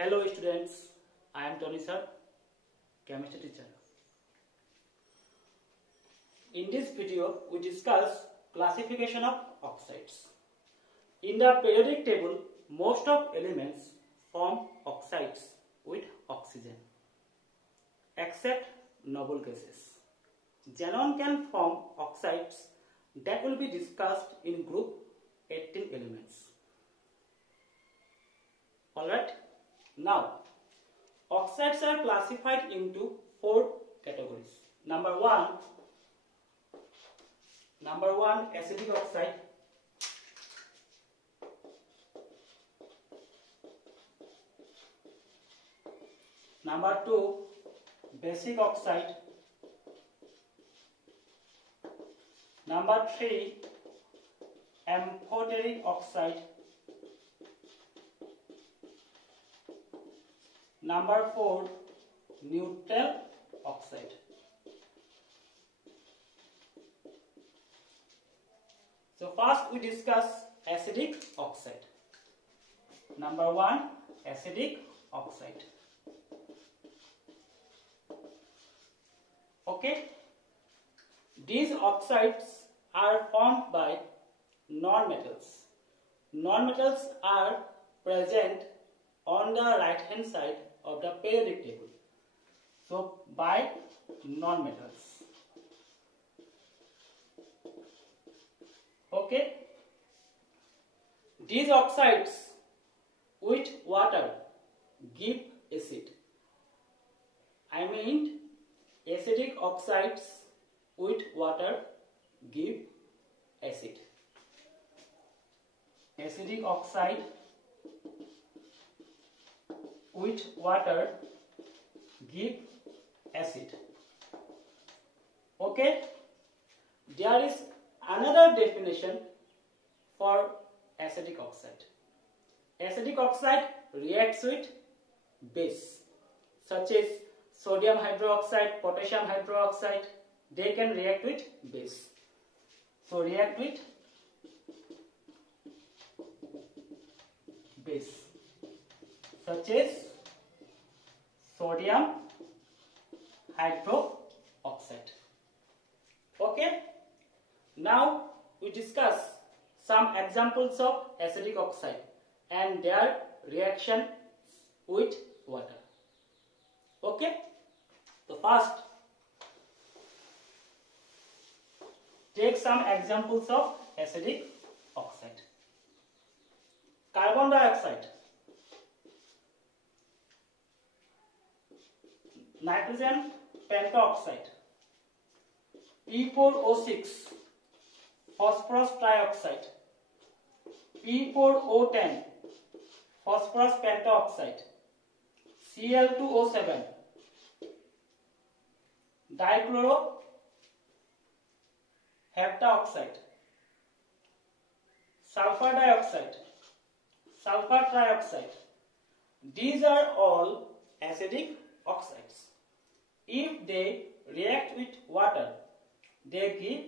Hello students, I am Tony sir, chemistry teacher. In this video, we discuss classification of oxides. In the periodic table, most of elements form oxides with oxygen, except noble gases. Xenon can form oxides that will be discussed in group 18 elements. Alright, now oxides are classified into 4 categories. Number one, acidic oxide. Number 2, basic oxide. Number 3, amphoteric oxide. Number 4, neutral oxide. So first we discuss acidic oxide. Number 1, acidic oxide. Okay, these oxides are formed by non-metals. Non-metals are present on the right hand side of the periodic table. So by non-metals. Okay, these oxides with water give acid. I mean acidic oxides with water give acid. Acidic oxide with water give acid. Okay, there is another definition for acidic oxide. Acidic oxide reacts with base such as sodium hydroxide, potassium hydroxide. They can react with base. So react with base such as sodium hydroxide. Okay, now we discuss some examples of acidic oxide and their reaction with water. Okay, so first take some examples of acidic oxide. Carbon dioxide, nitrogen pentoxide, P4O6, phosphorus trioxide, P4O10, phosphorus pentoxide, Cl2O7, dichloro heptaoxide, sulfur dioxide, sulfur trioxide. These are all acidic oxides. If they react with water, they give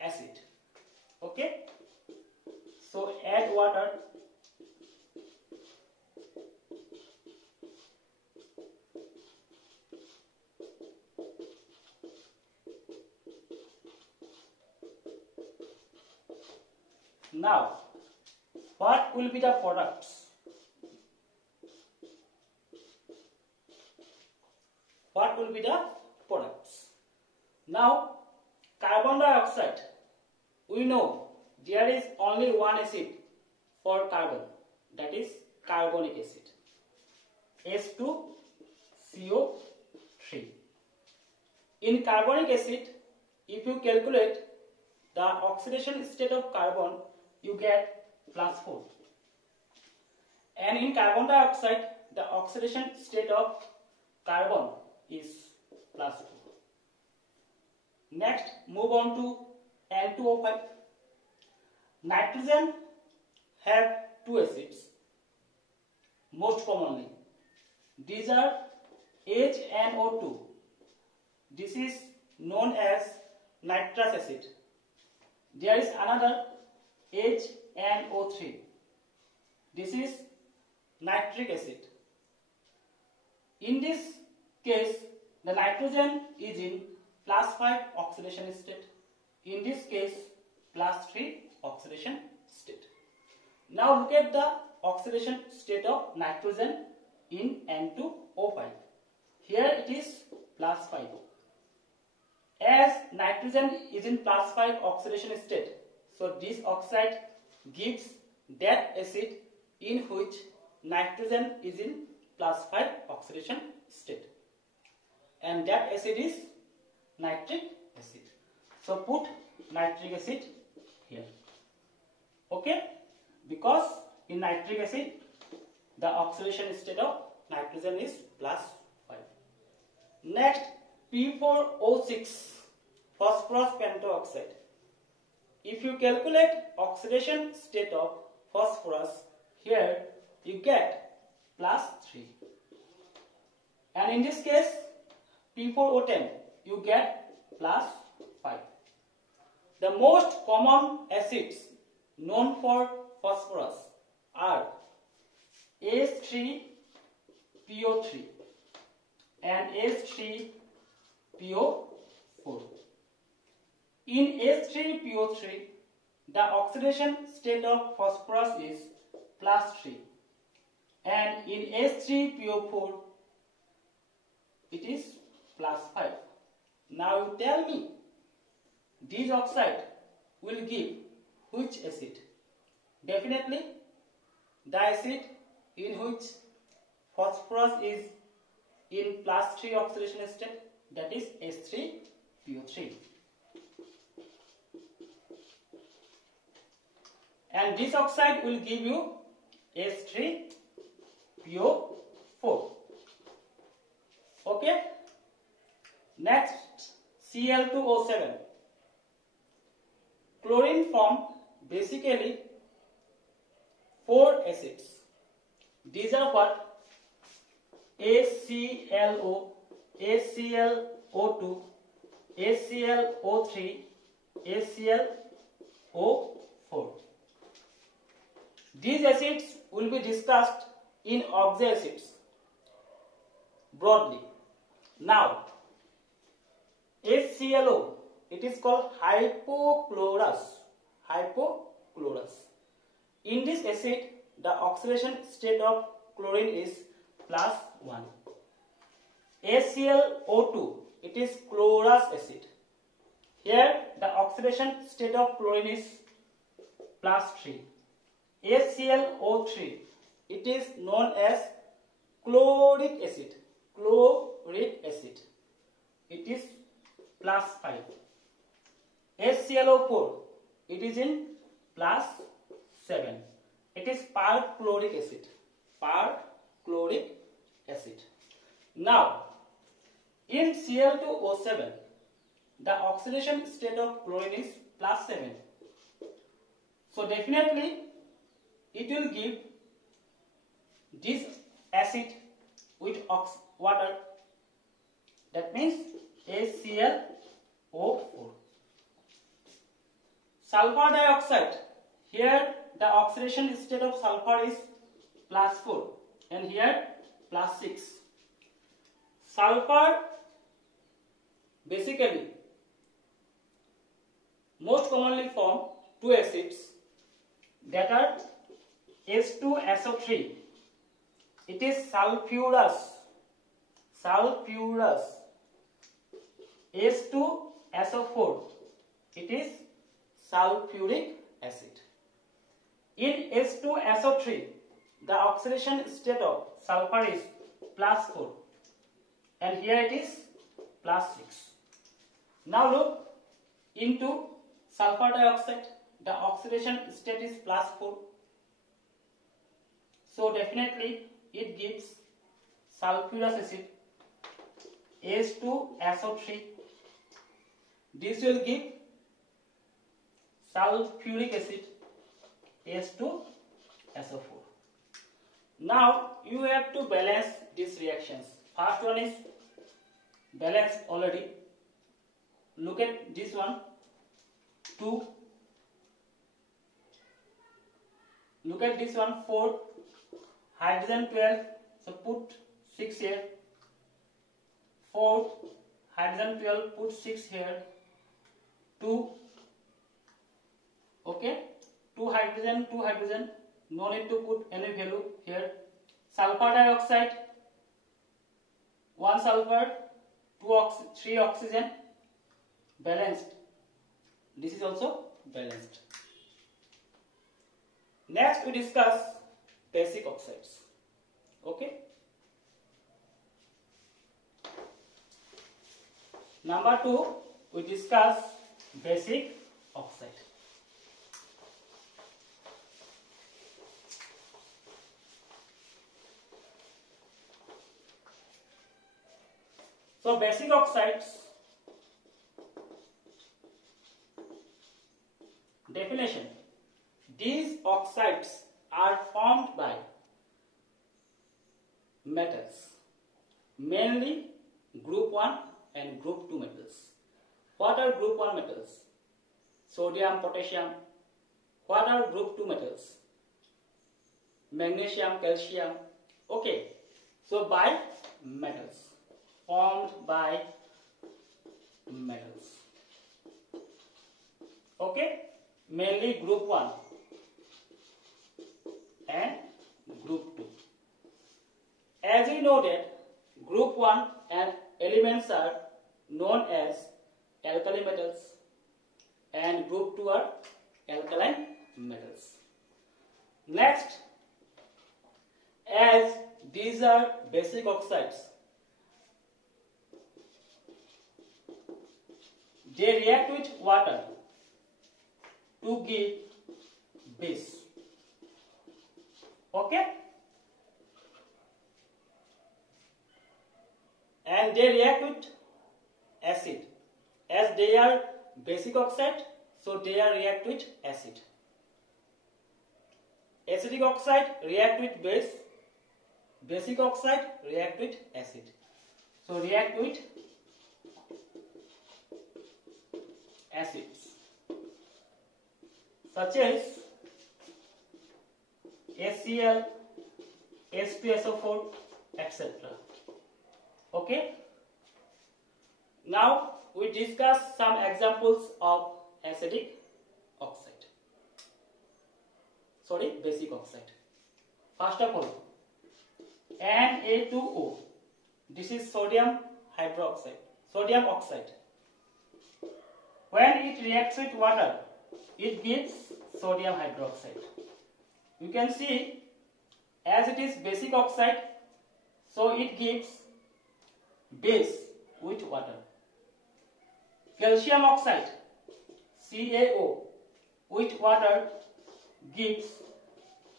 acid. Okay, so add water. Now, what will be the products? What will be the products? Now, carbon dioxide, we know there is only one acid for carbon, that is carbonic acid, H2CO3. In carbonic acid, if you calculate the oxidation state of carbon, you get +4. And in carbon dioxide, the oxidation state of carbon is +4. Next, move on to N2O5. Nitrogen have 2 acids most commonly. These are HNO2. This is known as nitrous acid. There is another HNO3. This is nitric acid. In this case, the nitrogen is in +5 oxidation state. In this case, +3 oxidation state. Now look at the oxidation state of nitrogen in N2O5. Here it is +5. As nitrogen is in +5 oxidation state, so this oxide gives that acid in which nitrogen is in +5 oxidation state, and that acid is nitric acid. So put nitric acid here. Okay, because in nitric acid the oxidation state of nitrogen is +5. Next, P4O6, phosphorus pentoxide. If you calculate oxidation state of phosphorus, here you get +3, and in this case P4O10 you get +5. The most common acids known for phosphorus are H3PO3 and H3PO4. In H3PO3, the oxidation state of phosphorus is +3, and in H3PO4 it is +5. Now you tell me, this oxide will give which acid? Definitely the acid in which phosphorus is in +3 oxidation state, that is H3PO3. And this oxide will give you H3PO4. Okay. Next, Cl2O7. Chlorine form basically 4 acids. These are what? HClO, HClO2, HClO3, HClO4. These acids will be discussed in oxoacids broadly. Now, HClO, it is called hypochlorous. Hypochlorous. In this acid, the oxidation state of chlorine is +1. HClO2, it is chlorous acid. Here, the oxidation state of chlorine is +3. HClO3, it is known as chloric acid. Chloric acid, it is +5. HClO4, it is in +7. It is perchloric acid. Perchloric acid. Now, in Cl2O7, the oxidation state of chlorine is +7. So definitely it will give this acid with water. That means HClO4. Sulfur dioxide. Here the oxidation state of sulfur is +4 and here +6. Sulfur basically most commonly form 2 acids, that are H2SO3. It is sulfurous. H2SO4. It is sulfuric acid. In H2SO3, the oxidation state of sulfur is +4 and here it is +6. Now look into sulfur dioxide. The oxidation state is +4. So definitely it gives sulfurous acid H2SO3. This will give sulfuric acid H2SO4. Now you have to balance these reactions. First one is balanced already. Look at this one, 2. Look at this one, 4. hydrogen 12, so put 6 here. 4 hydrogen 12, put 6 here. 2, okay, 2 hydrogen, no need to put any value here. Sulfur dioxide, 1 sulfur, 3 oxygen, balanced. This is also balanced. Next we discuss basic oxides. Okay. Number 2, we discuss basic oxide. So basic oxides definition. These oxides are formed by metals, mainly group 1 and group 2 metals. What are group 1 metals? Sodium, potassium. What are group 2 metals? Magnesium, calcium. Okay, so by metals, formed by metals. Okay, mainly group 1 and group 2. As we know that group 1 and elements are known as alkali metals and group 2 are alkaline metals. Next, as these are basic oxides, they react with water to give base. Okay? And they react with acid. As they are basic oxide, so they are react with acid. Acidic oxide react with base. Basic oxide react with acid. So react with acids such as HCl, H2SO4, etc. Okay. Now we discuss some examples of acidic oxide. Sorry, basic oxide. First of all, Na2O. This is sodium hydroxide, sodium oxide. When it reacts with water, it gives sodium hydroxide. You can see, as it is basic oxide, so it gives base with water. Calcium oxide, CaO, with water gives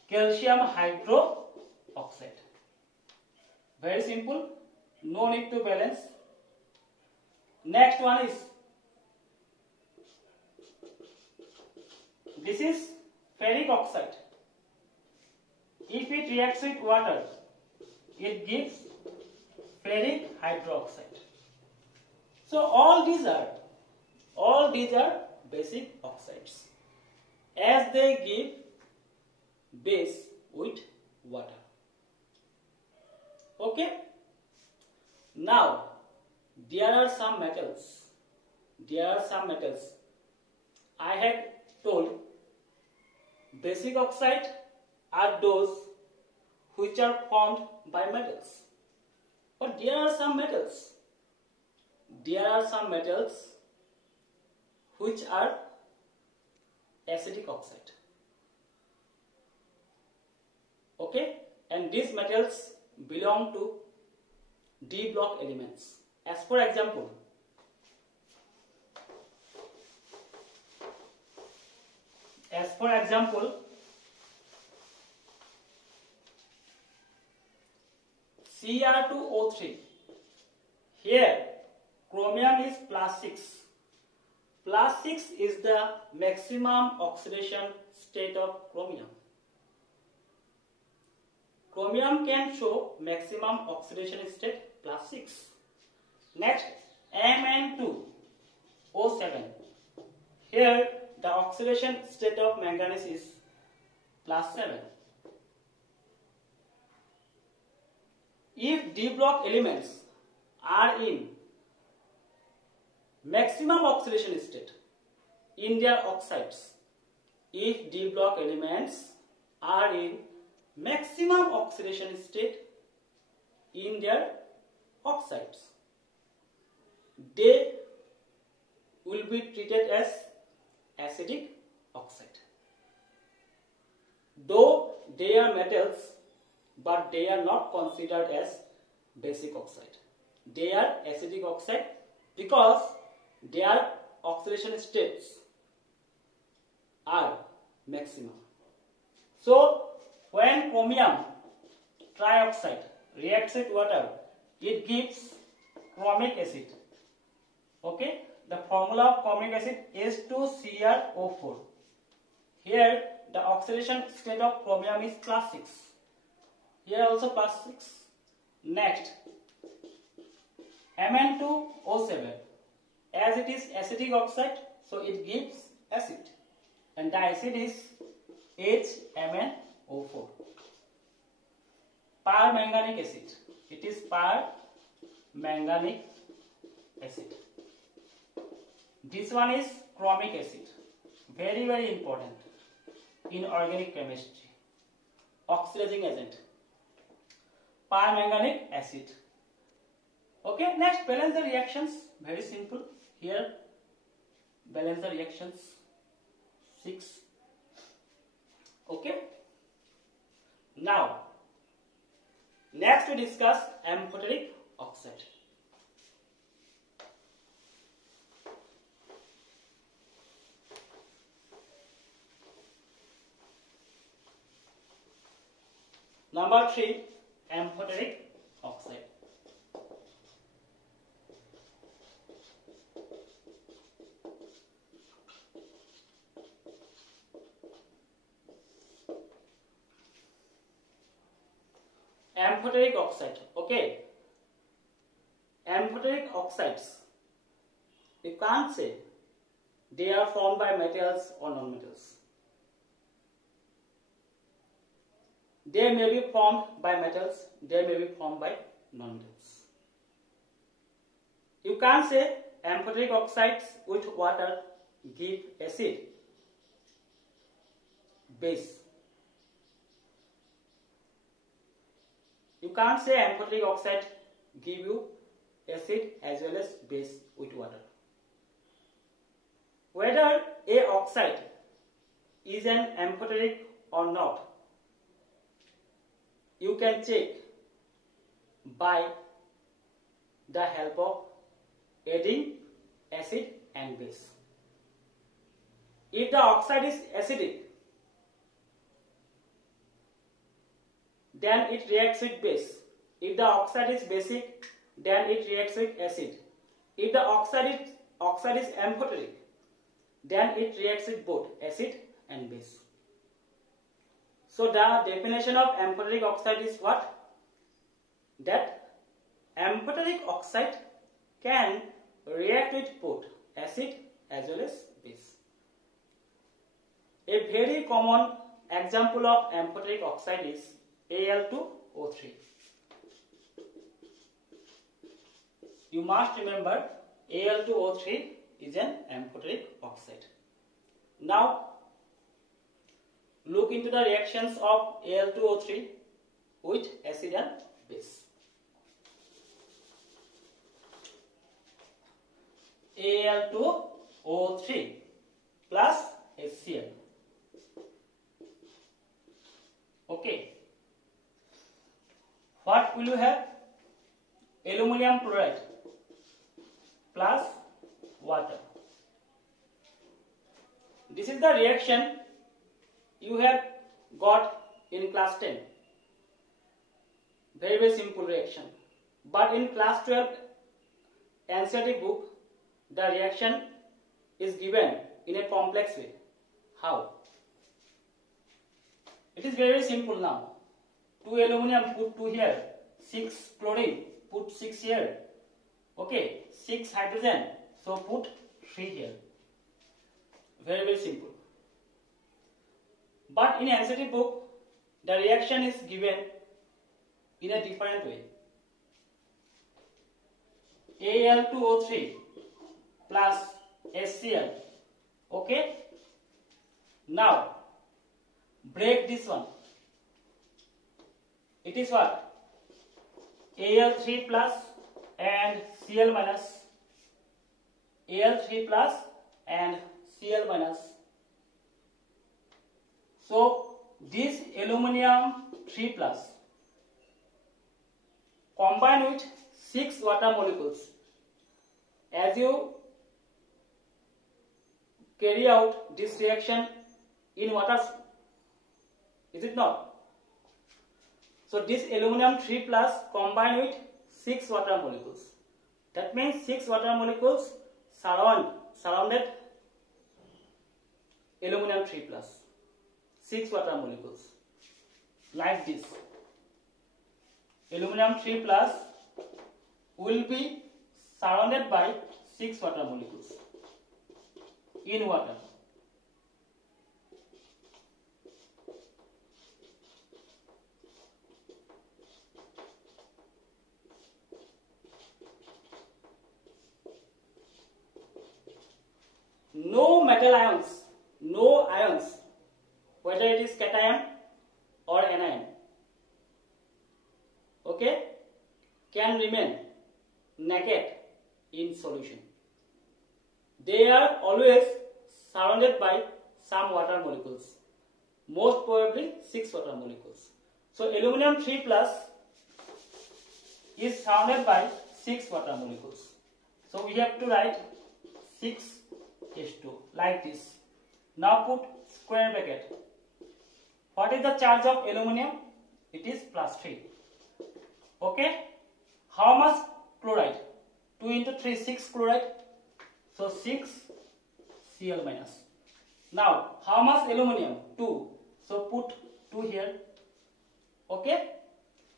calcium hydroxide. Very simple, no need to balance. Next one is, this is ferric oxide. If it reacts with water, it gives ferric hydroxide. So all these are basic oxides, as they give base with water. Okay. Now there are some metals. I had told basic oxide are those which are formed by metals. But there are some metals which are acidic oxide. Okay, and these metals belong to D block elements. As for example, Cr2O3. Here chromium is +6. +6 is the maximum oxidation state of chromium. Chromium can show maximum oxidation state +6. Next, Mn2O7. Here the oxidation state of manganese is +7. D block elements are in maximum oxidation state in their oxides, if D block elements are in maximum oxidation state in their oxides, they will be treated as acidic oxide. Though they are metals, but they are not considered as basic oxide. They are acidic oxide because their oxidation states are maximum. So when chromium trioxide reacts with water, it gives chromic acid. Okay, the formula of chromic acid is H2CrO4. Here the oxidation state of chromium is plus 6. Here also plus 6. Next, Mn2O7. As it is acidic oxide, so it gives acid, and the acid is HMnO4. Permanganic acid. It is permanganic acid. This one is chromic acid. Very, very important in organic chemistry. Oxidizing agent. Permanganic acid. Okay, next, balance the reactions. Very simple. Here, balance the reactions. 6. Okay. Now, next we discuss amphoteric oxide. Number 3, amphoteric oxide. Amphoteric oxide. Okay. Amphoteric oxides, you can't say they are formed by metals or non-metals. They may be formed by metals, they may be formed by non-metals. You can't say amphoteric oxides with water give acid, base. You can't say amphoteric oxide give you acid as well as base with water. Whether a oxide is an amphoteric or not, you can check by the help of adding acid and base. If the oxide is acidic, then it reacts with base. If the oxide is basic, then it reacts with acid. If the oxide is amphoteric, then it reacts with both acid and base. So the definition of amphoteric oxide is what? That amphoteric oxide can react with both acid as well as base. A very common example of amphoteric oxide is Al2O3. You must remember Al2O3 is an amphoteric oxide. Now look into the reactions of Al2O3 with acid and base. Al2O3 plus HCl. Okay. What will you have? Aluminum chloride plus water. This is the reaction you have got in class 10. Very, very simple reaction. But in class 12 NCERT book, the reaction is given in a complex way. How? It is very, very simple now. 2 aluminum, put 2 here. 6 chlorine, put 6 here. Okay, 6 hydrogen, so put 3 here. Very, very simple. But in NCERT book, the reaction is given in a different way. Al2O3 plus HCl. Okay. Now break this one. It is what? Al3 plus and Cl minus. Al3 plus and Cl minus. So this aluminum 3 plus combine with 6 water molecules. As you carry out this reaction in water, is it not? So this aluminum 3 plus combine with 6 water molecules. That means 6 water molecules surrounded aluminum 3 plus. 6 water molecules like this. Aluminum 3 plus will be surrounded by 6 water molecules in water. No metal ions, no ions, whether it is cation or anion, okay, can remain naked in solution. They are always surrounded by some water molecules, most probably 6 water molecules. So aluminum 3 plus is surrounded by 6 water molecules. So we have to write 6H2 like this. Now put square bracket. What is the charge of aluminum? It is +3. Okay. How much chloride? 2 into 3, 6 chloride. So 6 Cl minus. Now how much aluminum? 2. So put 2 here. Okay.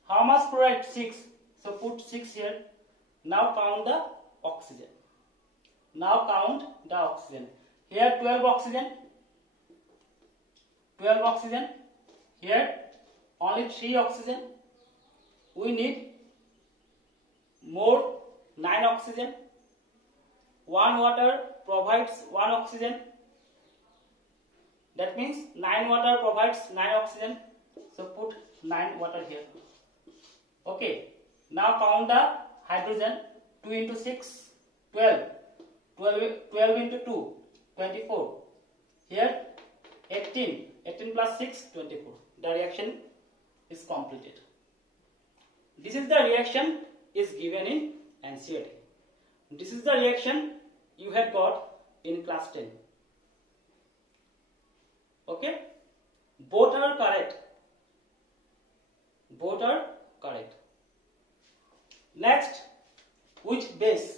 How much chloride? 6. So put 6 here. Now count the oxygen. Now count the oxygen. Here 12 oxygen. 12 oxygen. Here only 3 oxygen. We need more 9 oxygen. 1 water provides 1 oxygen. That means 9 water provides 9 oxygen. So put 9 water here. Okay. Now count the hydrogen. 2 into 6, 12. 12 into 2, 24. Here 18. 18 plus 6, 24. The reaction is completed. This is the reaction is given in NCERT. This is the reaction you had got in class 10. Okay? Both are correct. Both are correct. Next, which base?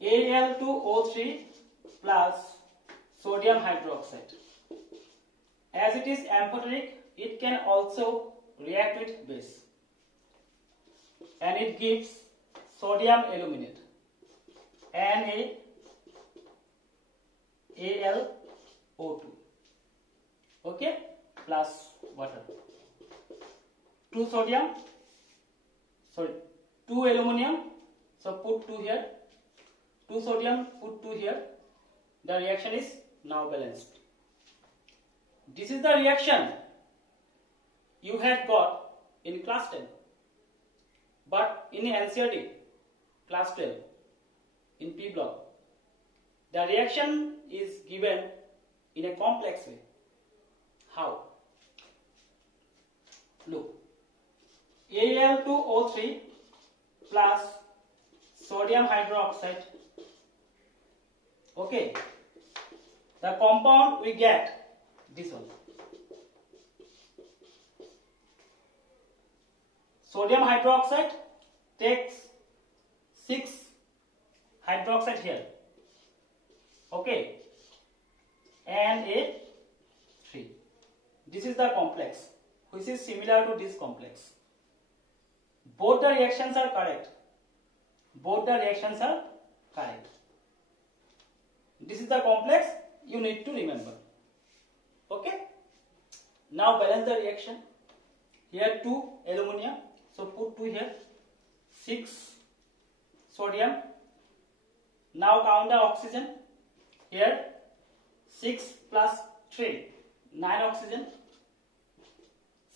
Al2O3 plus sodium hydroxide. As it is amphoteric, it can also react with base. And it gives sodium aluminate. NaAlO2. Okay? Plus water. 2 sodium. Sorry. 2 aluminum. So put 2 here. 2 sodium, put 2 here. The reaction is now balanced. This is the reaction you had got in class 10. But in NCERT, class 12, in P block, the reaction is given in a complex way. How? Look. Al2O3 plus sodium hydroxide. Okay. The compound we get this one. Sodium hydroxide takes 6 hydroxide here. Okay. Na3. This is the complex which is similar to this complex. Both the reactions are correct. Both the reactions are correct. This is the complex you need to remember. Okay. Now balance the reaction. Here 2 aluminum. So put 2 here. 6 sodium. Now count the oxygen. Here 6 plus 3, 9 oxygen.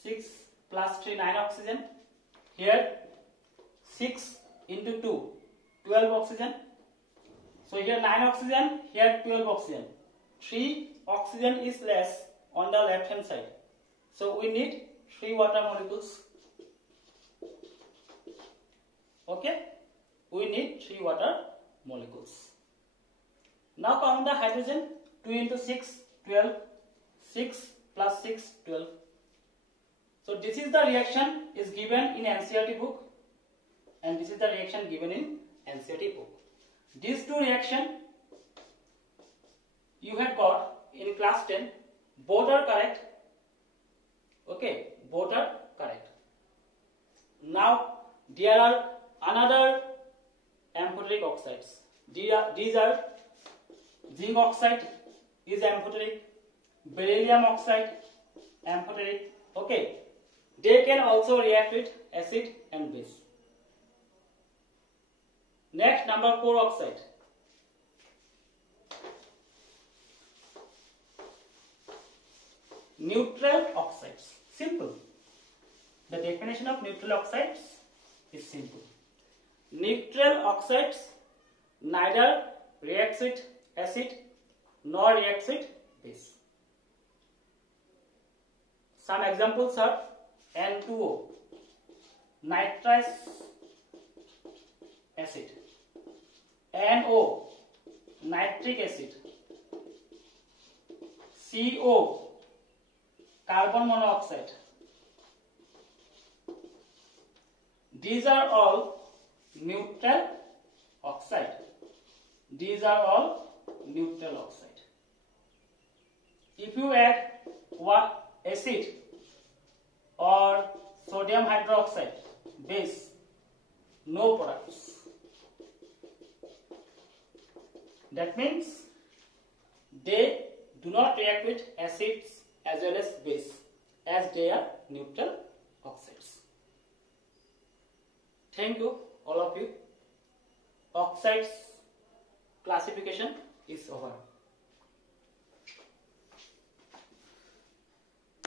6 plus 3, 9 oxygen. Here 6 into 2, 12 oxygen. So here 9 oxygen, here 12 oxygen. 3 oxygen is less on the left hand side. So we need 3 water molecules. Okay, we need 3 water molecules. Now count the hydrogen. 2 into 6, 12. 6 plus 6, 12. So this is the reaction is given in NCERT book, and this is the reaction given in NCERT book. These two reactions you had got in class 10, both are correct. Okay, both are correct. Now there are another amphoteric oxides. These are zinc oxide is amphoteric, beryllium oxide amphoteric. Okay, they can also react with acid and base. Next, number 4 oxide. Neutral oxides. Simple. The definition of neutral oxides is simple. Neutral oxides neither reacts with acid nor reacts with base. Some examples are N2O, nitrous acid, NO, nitric acid, CO, carbon monoxide. These are all neutral oxide. These are all neutral oxide. If you add acid or sodium hydroxide base, no products. That means they do not react with acids as well as base, as they are neutral oxides. Thank you, all of you. Oxides classification is over.